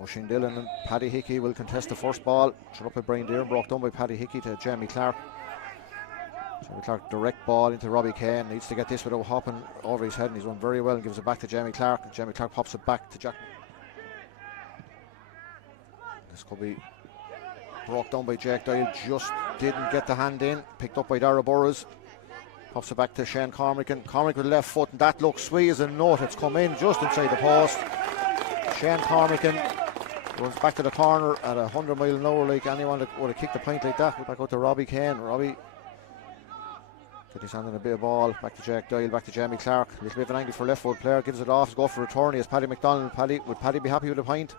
Oisin Dillon and Paddy Hickey will contest the first ball. Thrown up by Brian Deere, brought down by Paddy Hickey to Jamie Clark. Jamie Clark, direct ball into Robbie Kane. Needs to get this without hopping over his head, and he's run very well and gives it back to Jamie Clark. And Jamie Clark pops it back to Jack. This could be brought down by Jack Doyle. Just didn't get the hand in. Picked up by Dara Burrows. Pops it back to Shane Cormac. And Cormac with the left foot, and that looks sweet as a nut. It's come in just inside the post. Shane Cormac runs back to the corner at 100 mile an hour, like anyone that would have kicked a point like that. Back out to Robbie Kane. Robbie get his hand on a bit of ball. Back to Jack Doyle, back to Jamie Clark. A little bit of an angle for left foot player. Gives it off. Go for a return. He has Paddy McDonald. Would Paddy be happy with the point?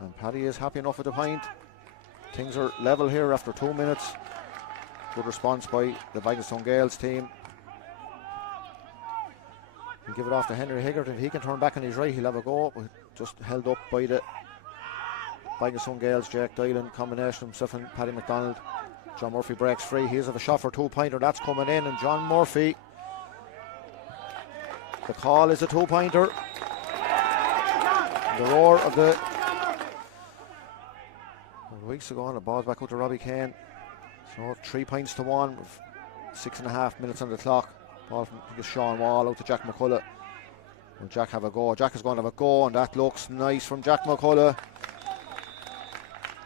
And Paddy is happy enough with the point. Things are level here after 2 minutes. Good response by the Bagenalstown Gaels team. He'll give it off to Henry Higgert. If he can turn back on his right, he'll have a go. But just held up by the Bagenalstown Gaels. Jack Doyle in combination of himself and Paddy McDonald. John Murphy breaks free. He's of a shot for 2-pointer. That's coming in, and John Murphy. The call is a 2-pointer. The roar of the weeks ago, and the ball's back out to Robbie Kane. So 3 points to 1 with 6.5 minutes on the clock. Ball from Sean Wall out to Jack McCullough. Will Jack have a go? Jack is going to have a go, and that looks nice from Jack McCullough.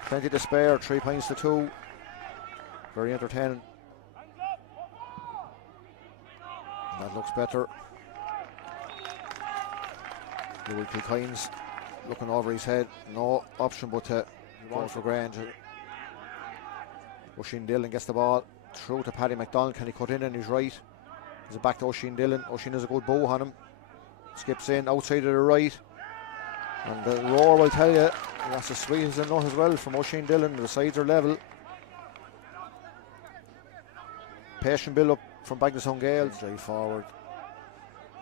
Plenty to spare. 3 points to 2. Very entertaining. And that looks better. Louis Kilkynes looking over his head. No option but to go for Grange. Oisin Dillon gets the ball through to Paddy McDonald. Can he cut in on his right? Gives it back to Oisin Dillon. Oisin has a good bow on him. Skips in outside of the right. And the roar will tell you that's as sweet as a nut as well from Oisin Dillon. The sides are level. Patient build up from Bagenalstown Gaels. Drive forward.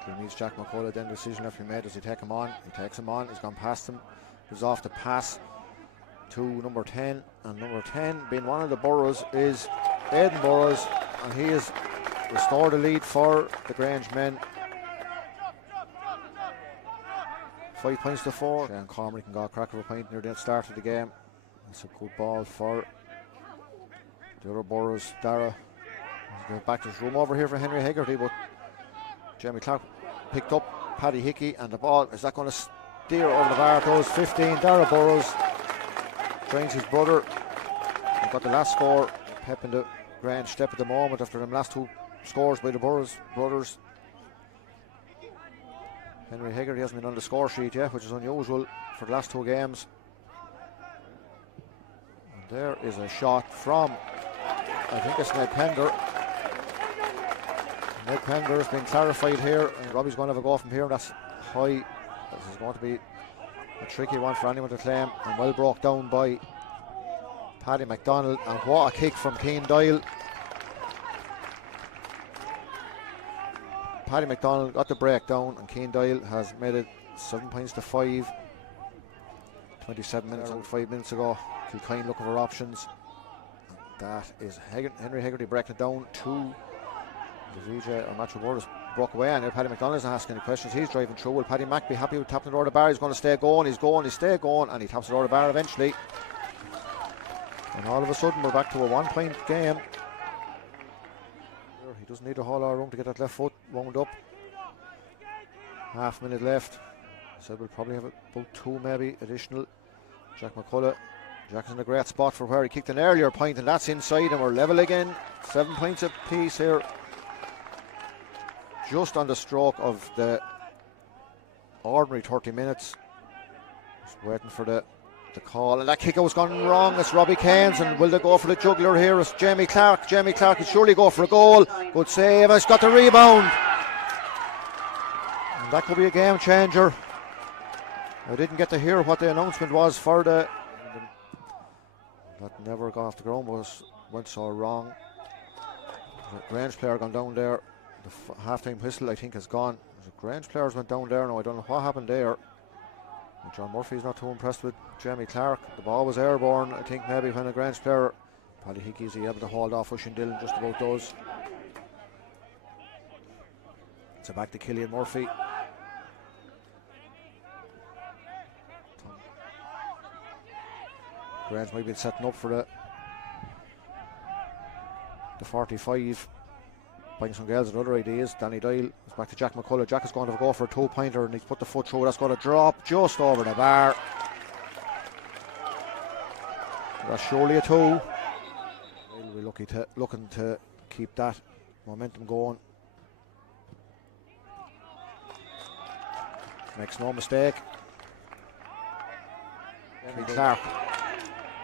He needs Jack McCullough. Then the decision left to be made. Does he take him on? He takes him on. He's gone past him. He's off the pass to number 10. And number 10 being one of the Burrows is Aidan Burrows. And he has restored the lead for the Grange men. 5 points to 4. Shane Cormac can go a crack of a point near the start of the game. That's a good ball for the other Burrows. Dara. He's going back to his room over here for Henry Hegarty, but Jamie Clark picked up Paddy Hickey, and the ball is that going to steer over the bar. Goes 15. Dara Burrows trains his brother. He got the last score. Pep in the Grange step at the moment after them last 2 scores by the Burrows brothers. Henry Hegarty hasn't been on the score sheet yet, which is unusual for the last 2 games. And there is a shot from, I think it's Ned Pender. Ned Pender has been clarified here, and Robbie's going to have a go from here. That's high. This is going to be a tricky one for anyone to claim, and well brought down by Paddy McDonald. And what a kick from Keane Doyle. Paddy McDonald got the breakdown, and Keane Doyle has made it 7 points to 5. 27 minutes out, 5 minutes ago. Kilkyne looking for options. And that is Henry Hegarty breaking it down to the VJ or Matthew Ward has broke away, and Paddy McDonald isn't asking any questions. He's driving through. Will Paddy Mack be happy with tapping the door of the bar? He's going to stay going. He's stay going, and he taps the door of the bar eventually. And all of a sudden we're back to a 1-point game. He doesn't need a whole lot of room to get that left foot wound up. Half minute left, so we'll probably have about 2 maybe additional. Jack McCullough. Jack's in a great spot for where he kicked an earlier point, and that's inside, and we're level again. 7 points apiece here. Just on the stroke of the ordinary 30 minutes. Just waiting for the call, and that kick was gone wrong. It's Robbie Kane's, and will they go for the juggler here? It's Jamie Clark. Jamie Clark can surely go for a goal. Good save. He's got the rebound, and that could be a game changer. I didn't get to hear what the announcement was for the. That never got off the ground, but went so wrong. The Grange player gone down there. The half-time whistle, I think, is gone. The Grange players went down there. Now I don't know what happened there. And John Murphy's not too impressed with Jamie Clark. The ball was airborne, I think, maybe when a Grange player. Paddy Hickey is able to hold off Oisin Dillon, just about does. So back to Killian Murphy. Grange might be setting up for the 45. Buying some Gaels with other ideas. Danny Doyle is back to Jack McCullough. Jack is going to go for a 2-pointer and he's put the foot through. That's going to drop just over the bar. That's surely a 2. We'll be looking to keep that momentum going. Makes no mistake. Clark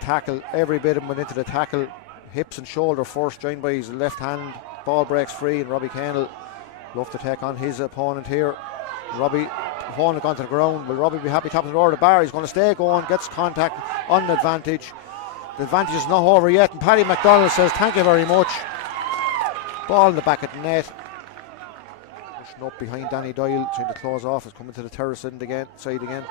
tackle, every bit of him went into the tackle, hips and shoulder first, joined by his left hand. Ball breaks free and Robbie Canel love to take on his opponent here. Robbie, opponent gone to the ground. Will Robbie be happy top of the door of the bar? He's going to stay going, gets contact on the advantage. The advantage is not over yet, and Paddy McDonald says thank you very much. Ball in the back of the net. Pushing up behind Danny Doyle, trying to close off. Is coming to the terrace side again.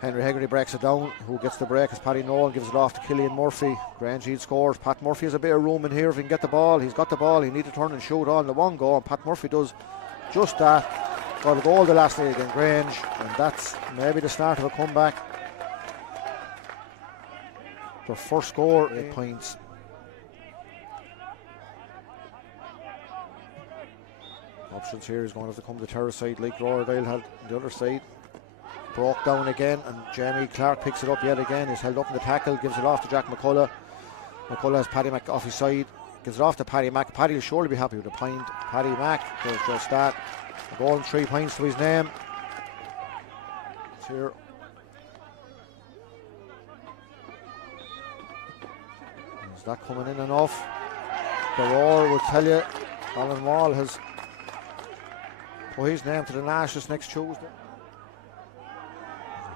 Henry Hegarty breaks it down. Who gets the break is Paddy Nolan, gives it off to Killian Murphy. Grange scores. Pat Murphy has a bit of room in here if he can get the ball. He's got the ball. He needs to turn and shoot on the one goal, and Pat Murphy does just that. Got a goal the last night against Grange, and that's maybe the start of a comeback. Their first score, 8 points. Options here is going to have to come to the terrace side like Roardale had on the other side. Broke down again, and Jamie Clark picks it up yet again. He's held up in the tackle, gives it off to Jack McCullough. McCullough has Paddy Mack off his side, gives it off to Paddy Mack. Paddy will surely be happy with the point. Paddy Mack does just that. A goal and 3 points to his name. It's here. Is that coming in enough? The roar will tell you Alan Wall has put his name to the Nash next Tuesday.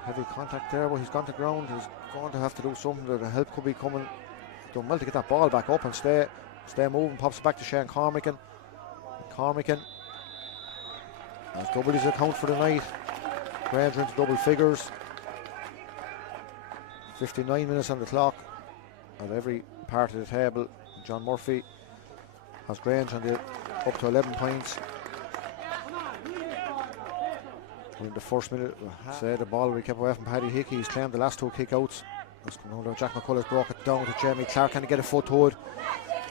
Heavy contact there, but he's gone to ground. He's going to have to do something. The help could be coming. Done well to get that ball back up and stay moving. Pops it back to Shane Cormican. Cormican has doubled his account for the night. Grange into double figures. 59 minutes on the clock at every part of the table. John Murphy has Grange on up to 11 points. In the first minute, the ball we kept away from Paddy Hickey. He's claimed the last 2 kick-outs. Jack McCullough's broke it down to Jamie Clark. Can he get a foot to it?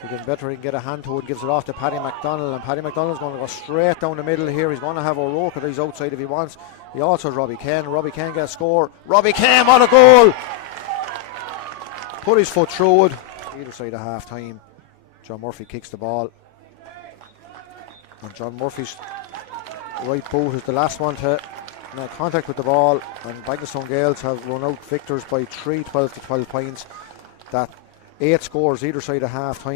He's getting better. He can get a hand to it. Gives it off to Paddy McDonald, and Paddy McDonald's going to go straight down the middle here. He's going to have O'Rourke at his outside if he wants. He also has Robbie Kane. Robbie Kane gets a score. Robbie Kane, what a goal! Put his foot through it. Either side of half time. John Murphy kicks the ball, and John Murphy's right boot is the last one to make contact with the ball, and Bagenalstown Gaels have run out victors by 12 to 12 points. That 8 scores either side of half time.